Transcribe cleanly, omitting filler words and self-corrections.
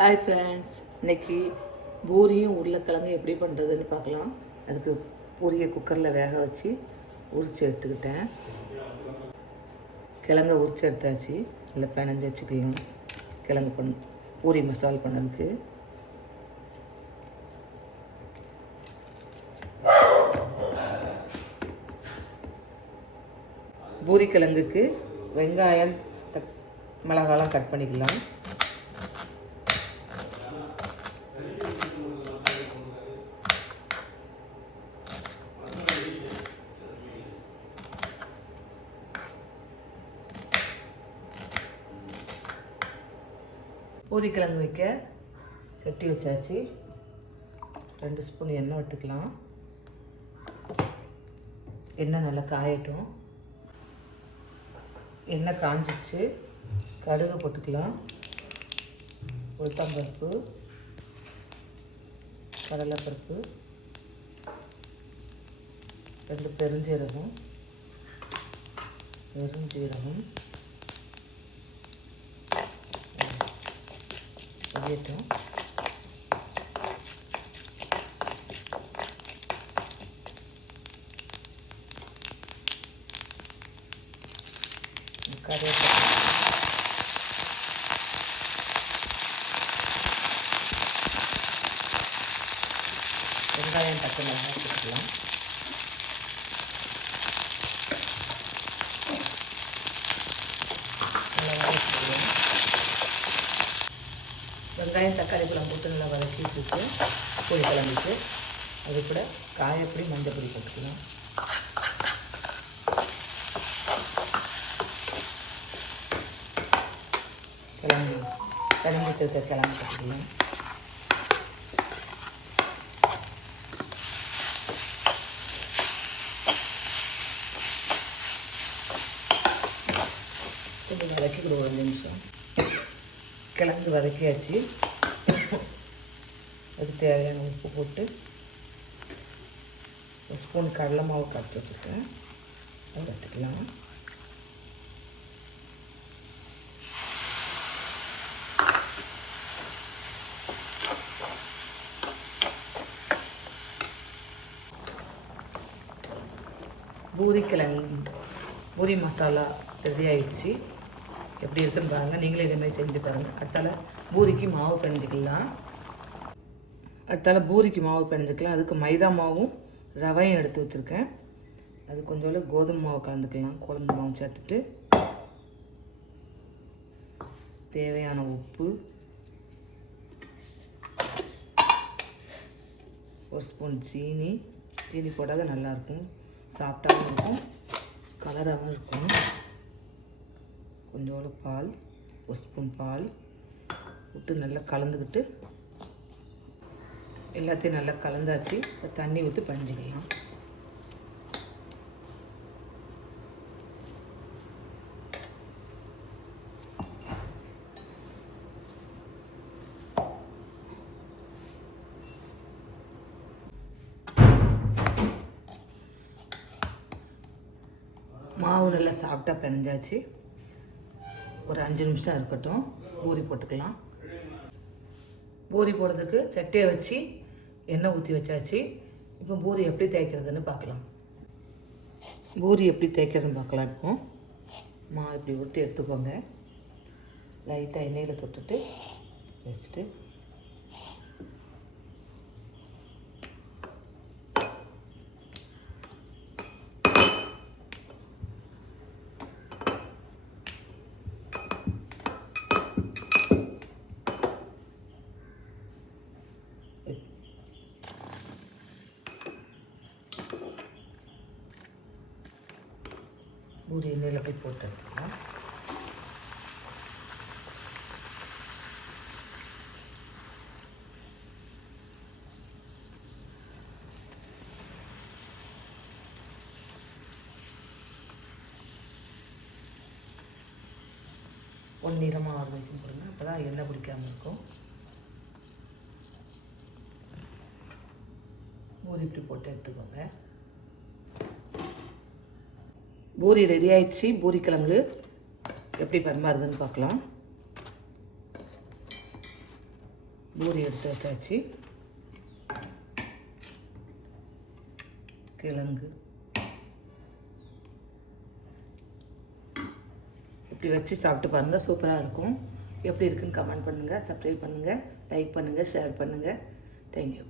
Hi friends, இன்றைக்கி பூரியும் உருளைக்கிழங்கும் எப்படி பண்ணுறதுன்னு பார்க்கலாம். அதுக்கு பூரியை குக்கரில் வேக வச்சு உரித்து எடுத்துக்கிட்டேன். கிழங்க உரித்து எடுத்தாச்சு. இல்லை பிணைஞ்சு வச்சுக்கலாம். கிழங்கு பூரி மசால் பண்ணதுக்கு பூரி கிழங்குக்கு வெங்காயம் மிளகாலாம் கட் பண்ணிக்கலாம். பூரிக்கிழங்கு வைக்க சட்டி வச்சாச்சு. 2 ஸ்பூன் எண்ணெய் விட்டுக்கலாம். எண்ணெய் நல்லா காயட்டும். எண்ணெய் காஞ்சிச்சு. கடுகு போட்டுக்கலாம். உளுத்தம்பருப்பு, கடலைப்பருப்பு, 2 பெருஞ்சீரகம், பொரியட்டும். வெங்காயம் பச்சை மிளகாய் போட்டுக்கலாம். வெங்காயம் தக்காளி பழம் போட்டு நல்லா வதக்கி வச்சுட்டு புளி கிளம்பிட்டு அது கூட காயப்பொடி மஞ்சள் பொடி போட்டுக்கலாம். கிளம்பி வச்சிருக்க கிளம்பி போட்டுக்கலாம். கொஞ்சம் வதக்கிக்கிடுவோம். 1 நிமிஷம். கிழங்கு வதக்கியாச்சு. அதுக்கு தேவையான உப்பு போட்டு 1 ஸ்பூன் கடலை மாவு கரைச்சி வச்சுருக்கேன். அதை வச்சுக்கலாம். பூரி மசாலா ரெடி ஆயிடுச்சு. எப்படி இருக்குன்னு பாருங்கள். நீங்களே இதேமாதிரி செஞ்சு பாருங்கள். அடுத்தால பூரிக்கு மாவு பிணைஞ்சிக்கலாம். அதுக்கு மைதா மாவும் ரவையும் எடுத்து வச்சுருக்கேன். அது கொஞ்சோண்டு கோதுமை மாவு கலந்துக்கலாம். குழம்பு மாவு சேர்த்துட்டு தேவையான உப்பு, 1 ஸ்பூன் சீனி போட்டால் தான் நல்லாயிருக்கும். சாஃப்டாகவும் இருக்கும், கலராகவும் இருக்கும். கொஞ்சோண்டு பால், 1 ஸ்பூன் பால் விட்டு நல்லா கலந்துக்கிட்டு எல்லாத்தையும் நல்லா கலந்தாச்சு. இப்போ தண்ணி ஊற்றி பஞ்சிக்கலாம். மாவு நல்லா சாஃப்டாக பிணைஞ்சாச்சு. ஒரு 5 நிமிஷம் இருக்கட்டும். பூரி போட்டுக்கலாம். பூரி போடுறதுக்கு சட்டியை வச்சு எண்ணெய் ஊற்றி வச்சாச்சு. இப்போ பூரி எப்படி தேய்க்கிறதுன்னு பார்க்கலாம். இப்போ மாவு இப்படி உருட்டி எடுத்துக்கோங்க. லைட்டாக எண்ணெயில் தொட்டுட்டு வச்சுட்டு பூரி எண்ணெயில் போய் போட்டு எடுத்துக்கலாம். பொன்னிறமாக ஆறு வரைக்கும் போடுங்க. அப்போ தான் எண்ணெய் பிடிக்காமல் இருக்கும். பூரி இப்படி போட்டு எடுத்துக்கோங்க. பூரி ரெடி ஆயிடுச்சு. பூரி கிழங்கு எப்படி பரிமாறுதுன்னு பார்க்கலாம். பூரி எடுத்து வச்சாச்சு. கிழங்கு இப்படி வச்சு சாப்பிட்டு பாருங்கள், சூப்பராக இருக்கும். எப்படி இருக்குன்னு கமெண்ட் பண்ணுங்கள், சப்ஸ்கிரைப் பண்ணுங்கள், லைக் பண்ணுங்கள், ஷேர் பண்ணுங்கள். தேங்க்யூ.